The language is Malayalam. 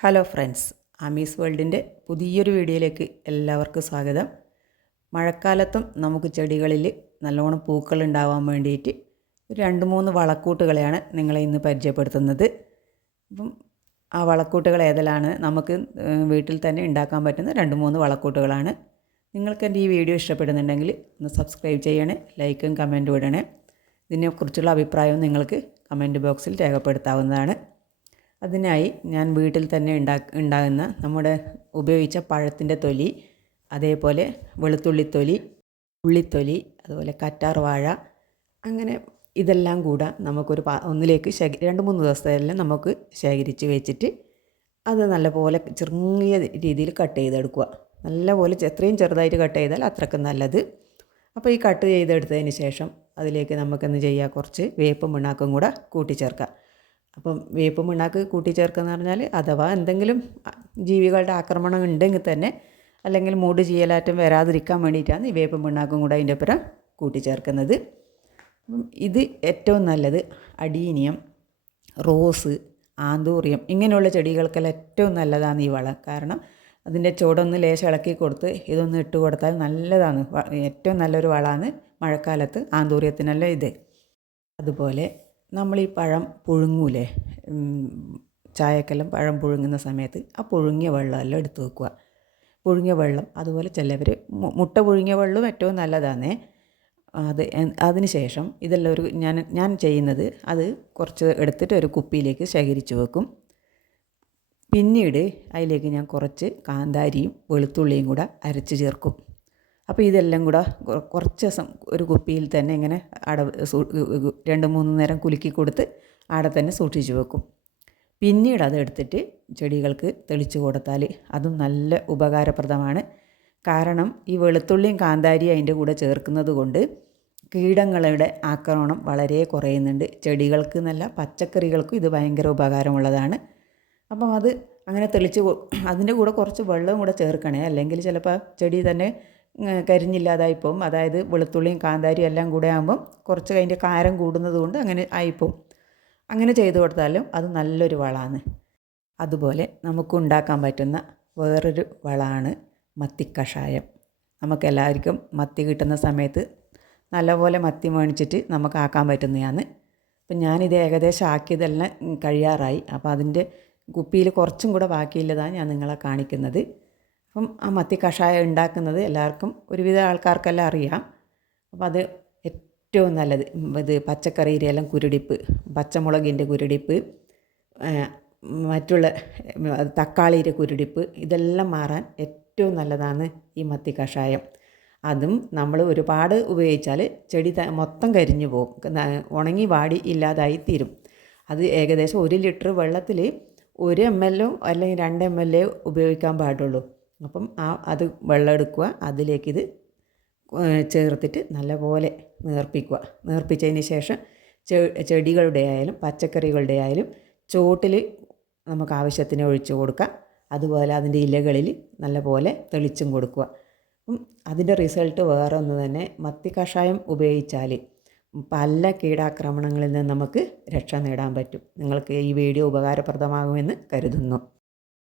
ഹലോ ഫ്രണ്ട്സ്, ആമീസ് വേൾഡിൻ്റെ പുതിയൊരു വീഡിയോയിലേക്ക് എല്ലാവർക്കും സ്വാഗതം. മഴക്കാലത്തും നമുക്ക് ചെടികളിൽ നല്ലോണം പൂക്കൾ ഉണ്ടാവാൻ വേണ്ടിയിട്ട് 2-3 വളക്കൂട്ടുകളെയാണ് നിങ്ങളെ ഇന്ന് പരിചയപ്പെടുത്തുന്നത്. അപ്പം ആ വളക്കൂട്ടുകൾ ഏതെല്ലാം നമുക്ക് വീട്ടിൽ തന്നെ ഉണ്ടാക്കാൻ പറ്റുന്ന 2-3 വളക്കൂട്ടുകളാണ്. നിങ്ങൾക്ക് എൻ്റെ ഈ വീഡിയോ ഇഷ്ടപ്പെടുന്നുണ്ടെങ്കിൽ ഒന്ന് സബ്സ്ക്രൈബ് ചെയ്യണേ, ലൈക്കും കമൻറ്റും ഇടണേ. ഇതിനെക്കുറിച്ചുള്ള അഭിപ്രായവും നിങ്ങൾക്ക് കമൻറ്റ് ബോക്സിൽ രേഖപ്പെടുത്താവുന്നതാണ്. അതിനായി ഞാൻ വീട്ടിൽ തന്നെ ഉണ്ടാകുന്ന നമ്മുടെ ഉപയോഗിച്ച പഴത്തിൻ്റെ തൊലി, അതേപോലെ വെളുത്തുള്ളിത്തൊലി, ഉള്ളിത്തൊലി, അതുപോലെ കറ്റാർ വാഴ, അങ്ങനെ ഇതെല്ലാം കൂടെ നമുക്കൊരു ഒന്നിലേക്ക് 2-3 ദിവസത്തെല്ലാം നമുക്ക് ശേഖരിച്ച് വെച്ചിട്ട് അത് നല്ലപോലെ ചെറിയ രീതിയിൽ കട്ട് ചെയ്തെടുക്കുക. നല്ലപോലെ എത്രയും ചെറുതായിട്ട് കട്ട് ചെയ്താൽ അത്രയ്ക്കും നല്ലത്. അപ്പോൾ ഈ കട്ട് ചെയ്തെടുത്തതിന് ശേഷം അതിലേക്ക് നമുക്കെന്ത് ചെയ്യുക, കുറച്ച് വേപ്പും പിണ്ണാക്കും കൂടെ കൂട്ടിച്ചേർക്കാം. അപ്പം വേപ്പ് പിണ്ണാക്ക് കൂട്ടിച്ചേർക്കുക പറഞ്ഞാൽ അഥവാ എന്തെങ്കിലും ജീവികളുടെ ആക്രമണം ഉണ്ടെങ്കിൽ തന്നെ, അല്ലെങ്കിൽ മൂട് ചീയലാറ്റം വരാതിരിക്കാൻ വേണ്ടിയിട്ടാണ് ഈ വേപ്പ് പിണ്ണാക്കും കൂടെ അതിൻ്റെ ഒപ്പം കൂട്ടിച്ചേർക്കുന്നത്. അപ്പം ഇത് ഏറ്റവും നല്ലത് അഡീനിയം, റോസ്, ആന്തൂറിയം ഇങ്ങനെയുള്ള ചെടികൾക്കെല്ലാം ഏറ്റവും നല്ലതാണ് ഈ വളം. കാരണം അതിൻ്റെ ചുവടൊന്ന് ലേശം ഇളക്കി കൊടുത്ത് ഇതൊന്ന് ഇട്ട് കൊടുത്താൽ നല്ലതാണ്. ഏറ്റവും നല്ലൊരു വളമാണ് മഴക്കാലത്ത് ആന്തൂറിയത്തിനെല്ലാം ഇത്. അതുപോലെ നമ്മൾ ഈ പഴം പുഴുങ്ങൂലേ, ചായക്കെല്ലാം പഴം പുഴുങ്ങുന്ന സമയത്ത് ആ പുഴുങ്ങിയ വെള്ളമെല്ലാം എടുത്ത് വെക്കുക. പുഴുങ്ങിയ വെള്ളം, അതുപോലെ ചിലവർ മുട്ട പുഴുങ്ങിയ വെള്ളവും ഏറ്റവും നല്ലതാണ്. അതിന് ശേഷം ഇതെല്ലാം ഞാൻ ചെയ്യുന്നത് അത് കുറച്ച് എടുത്തിട്ട് ഒരു കുപ്പിയിലേക്ക് ശേഖരിച്ച് വെക്കും. പിന്നീട് അതിലേക്ക് ഞാൻ കുറച്ച് കാന്താരിയും വെളുത്തുള്ളിയും കൂടെ അരച്ച് ചേർക്കും. അപ്പോൾ ഇതെല്ലാം കൂടെ കുറച്ച് ദിവസം ഒരു കുപ്പിയിൽ തന്നെ ഇങ്ങനെ 2-3 നേരം കുലുക്കി കൊടുത്ത് അവിടെ തന്നെ സൂക്ഷിച്ച് വെക്കും. പിന്നീട് അതെടുത്തിട്ട് ചെടികൾക്ക് തെളിച്ച് കൊടുത്താൽ അതും നല്ല ഉപകാരപ്രദമാണ്. കാരണം ഈ വെളുത്തുള്ളിയും കാന്താരിയും അതിൻ്റെ കൂടെ ചേർക്കുന്നത് കൊണ്ട് കീടങ്ങളുടെ ആക്രമണം വളരെ കുറയുന്നുണ്ട്. ചെടികൾക്ക് എന്നല്ല, പച്ചക്കറികൾക്കും ഇത് ഭയങ്കര ഉപകാരമുള്ളതാണ്. അപ്പം അത് അങ്ങനെ അതിൻ്റെ കൂടെ കുറച്ച് വെള്ളവും കൂടെ ചേർക്കണേ, അല്ലെങ്കിൽ ചിലപ്പോൾ ചെടി തന്നെ കരിഞ്ഞില്ലാതായിപ്പോവും. അതായത് വെളുത്തുള്ളിയും കാന്താരിയും എല്ലാം കൂടെ ആകുമ്പം കുറച്ച് അതിൻ്റെ കാരം കൂടുന്നത് കൊണ്ട് അങ്ങനെ ആയിപ്പോവും. അങ്ങനെ ചെയ്തു കൊടുത്താലും അത് നല്ലൊരു വളമാണ്. അതുപോലെ നമുക്ക് ഉണ്ടാക്കാൻ പറ്റുന്ന വേറൊരു വളമാണ് മത്തിക്കഷായം. നമുക്കെല്ലാവർക്കും മത്തി കിട്ടുന്ന സമയത്ത് നല്ലപോലെ മത്തി മേടിച്ചിട്ട് നമുക്ക് ആക്കാൻ പറ്റുന്നതാണ്. അപ്പം ഞാനിത് ഏകദേശം ആക്കിയതെല്ലാം കഴിയാറായി. അപ്പോൾ അതിൻ്റെ കുപ്പിയിൽ കുറച്ചും കൂടെ ബാക്കിയുള്ളതാണ് ഞാൻ നിങ്ങളെ കാണിക്കുന്നത്. അപ്പം ആ മത്തി കഷായം ഉണ്ടാക്കുന്നത് എല്ലാവർക്കും, ഒരുവിധ ആൾക്കാർക്കെല്ലാം അറിയാം. അപ്പം അത് ഏറ്റവും നല്ലത് ഇത് പച്ചക്കറിയുടെ എല്ലാം കുരുടിപ്പ്, പച്ചമുളകിൻ്റെ കുരുടിപ്പ്, മറ്റുള്ള തക്കാളിയുടെ കുരുടിപ്പ്, ഇതെല്ലാം മാറാൻ ഏറ്റവും നല്ലതാണ് ഈ മത്തി കഷായം. അതും നമ്മൾ ഒരുപാട് ഉപയോഗിച്ചാൽ ചെടി മൊത്തം കരിഞ്ഞു പോകും, ഉണങ്ങി വാടി ഇല്ലാതായി തീരും. അത് ഏകദേശം 1 ലിറ്റർ വെള്ളത്തിൽ 1 ml അല്ലെങ്കിൽ 2 ml ഉപയോഗിക്കാൻ പാടുള്ളൂ. അപ്പം അത് വെള്ളം എടുക്കുക, അതിലേക്കിത് ചേർത്തിട്ട് നല്ലപോലെ നേർപ്പിച്ചതിന് ശേഷം ചെടികളുടെ ആയാലും പച്ചക്കറികളുടെ ആയാലും ചോട്ടിൽ നമുക്ക് ആവശ്യത്തിന് ഒഴിച്ചു കൊടുക്കാം. അതുപോലെ അതിൻ്റെ ഇലകളിൽ നല്ലപോലെ തെളിച്ചും കൊടുക്കുക. അപ്പം അതിൻ്റെ റിസൾട്ട് വേറെ ഒന്ന് തന്നെ. മത്തി കഷായം ഉപയോഗിച്ചാൽ പല കീടാക്രമണങ്ങളിൽ നിന്ന് നമുക്ക് രക്ഷ നേടാൻ പറ്റും. നിങ്ങൾക്ക് ഈ വീഡിയോ ഉപകാരപ്രദമാകുമെന്ന് കരുതുന്നു.